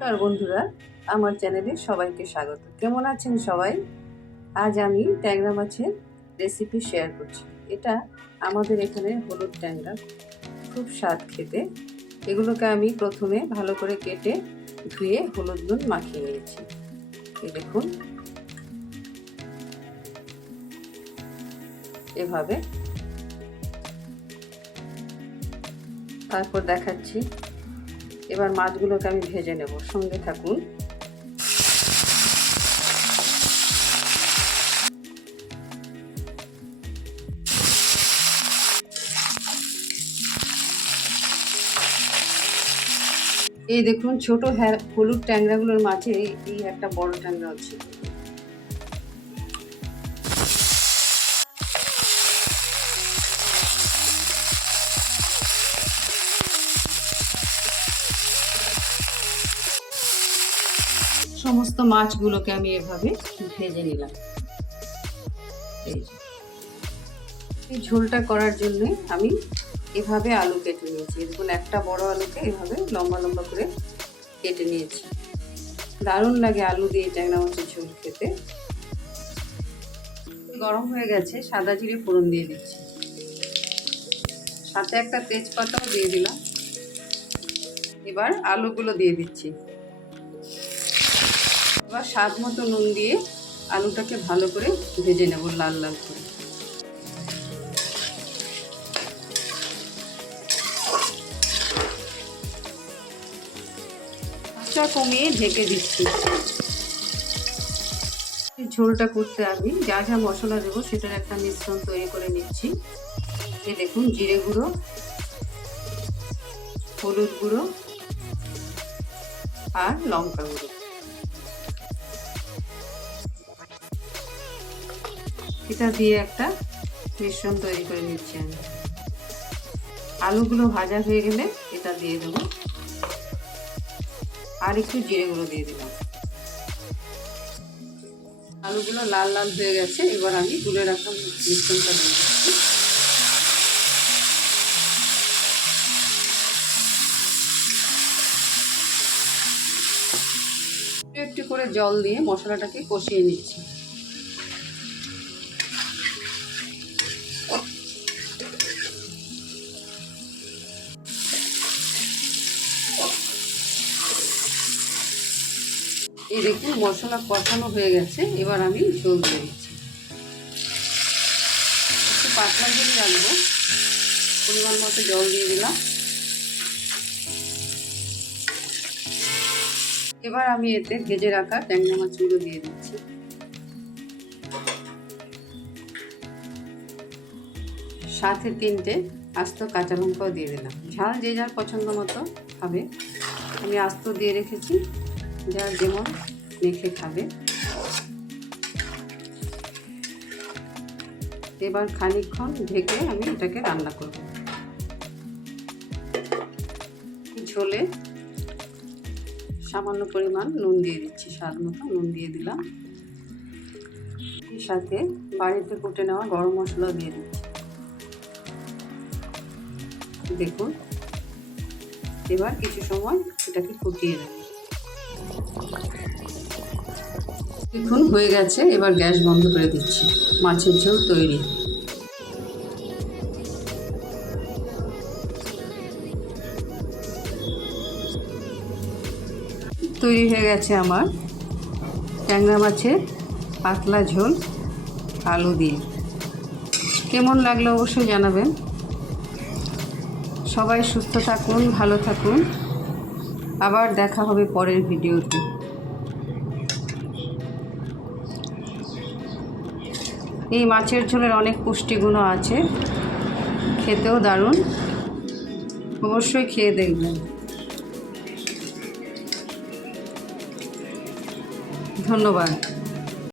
নমস্কার বন্ধুরা, আমার চ্যানেলে সবাইকে স্বাগত। কেমন আছেন সবাই? আজ আমি ট্যাংরা মাছের রেসিপি শেয়ার করছি। এটা আমাদের এখানে হলুদ ট্যাংরা, খুব স্বাদ খেতে। এগুলোকে আমি প্রথমে ভালো করে কেটে ধুয়ে হলুদ নুন মাখিয়ে নিয়েছি। এই দেখুন। এভাবে। তারপর দেখাচ্ছি এবার মাছগুলোকে আমি ভেজে নেব, সঙ্গে থাকুন। এই দেখুন, ছোট হলুদ ট্যাংরাগুলোর মাঝে এই একটা বড় ট্যাংরা আছে সমস্ত মাছগুলোকে আমি এভাবে ভেজে নিলাম। এই ঝোলটা করার জন্য আমি এভাবে আলু কেটে নিয়েছি। দেখুন, একটা বড় আলুকে এভাবে লম্বা লম্বা করে কেটে নিয়েছি। দারুণ লাগে আলু দিয়ে ট্যাংরা মাছের ঝোল খেতে। গরম হয়ে গেছে, সাদা জিরে ফোড়ন দিয়ে দিচ্ছি। সাথে একটা তেজপাতাও দিয়ে দিলাম। এবার আলুগুলো দিয়ে দিচ্ছি। এবার স্বাদ মতো নুন দিয়ে আলুটাকে ভালো করে ভেজে নেব লাল লাল করে। কমিয়ে ঢেকে দিচ্ছি। ঝোলটা করতে আমি যা যা মশলা দেবো সেটার একটা মিশ্রণ তৈরি করে নিচ্ছি। এই দেখুন, জিরে গুঁড়ো, হলুদ গুঁড়ো আর লঙ্কা গুঁড়ো। এটা দিয়ে একটা মিশ্রণ তৈরি করে নিচ্ছি আমি। আলুগুলো ভাজা হয়ে গেলে এটা দিয়ে দেবো। আর একটু জিরে গুঁড়ো দিয়ে দিলাম। আলুগুলো লাল লাল হয়ে গেছে, এবার আমি তুলে রাখা মিশ্রণটা দিয়ে দিচ্ছি। একটু করে জল দিয়ে মশলাটাকে কষিয়ে নিচ্ছি। এই দেখুন, মশলা কষানো হয়ে গেছে, এবার আমি জল দিয়ে দিচ্ছি। একটু পাতলা ঝোলই রাখব, পরিমাণ মতো জল দিয়ে দিলাম। এবার আমি এতে ভেজে রাখা ট্যাংরা মাছগুলো দিয়ে দিচ্ছি। সাথে তিনটে আস্ত কাঁচা লঙ্কাও দিয়ে দিলাম। ঝাল যে যার পছন্দ মতো খাবে। আমি আস্ত দিয়ে রেখেছি। যার যেমন মেখে খাবে। এবার খানিকক্ষণ ঢেকে আমি এটাকে রান্না করব। ঝোলে সামান্য পরিমাণ নুন দিয়ে দিচ্ছি, স্বাদ মতো নুন দিয়ে দিলাম। সাথে বাড়িতে কুটে নেওয়া গরম মশলা দিয়ে দিচ্ছি। দেখুন, এবার কিছু সময় এটাকে ফুটিয়ে দেব দেখুন, হয়ে গেছে। এবার গ্যাস বন্ধ করে দিচ্ছি। মাছের ঝোল তৈরি। তৈরি হয়ে গেছে আমার ট্যাংরা মাছের পাতলা ঝোল, আলু দিয়ে। কেমন লাগল অবশ্যই জানাবেন। সবাই সুস্থ থাকুন, ভালো থাকুন। আবার দেখা হবে পরের ভিডিওতে। এই মাছের ঝোলের অনেক পুষ্টিগুণও আছে। খেতেও দারুণ। অবশ্যই খেয়ে দেখবেন। ধন্যবাদ।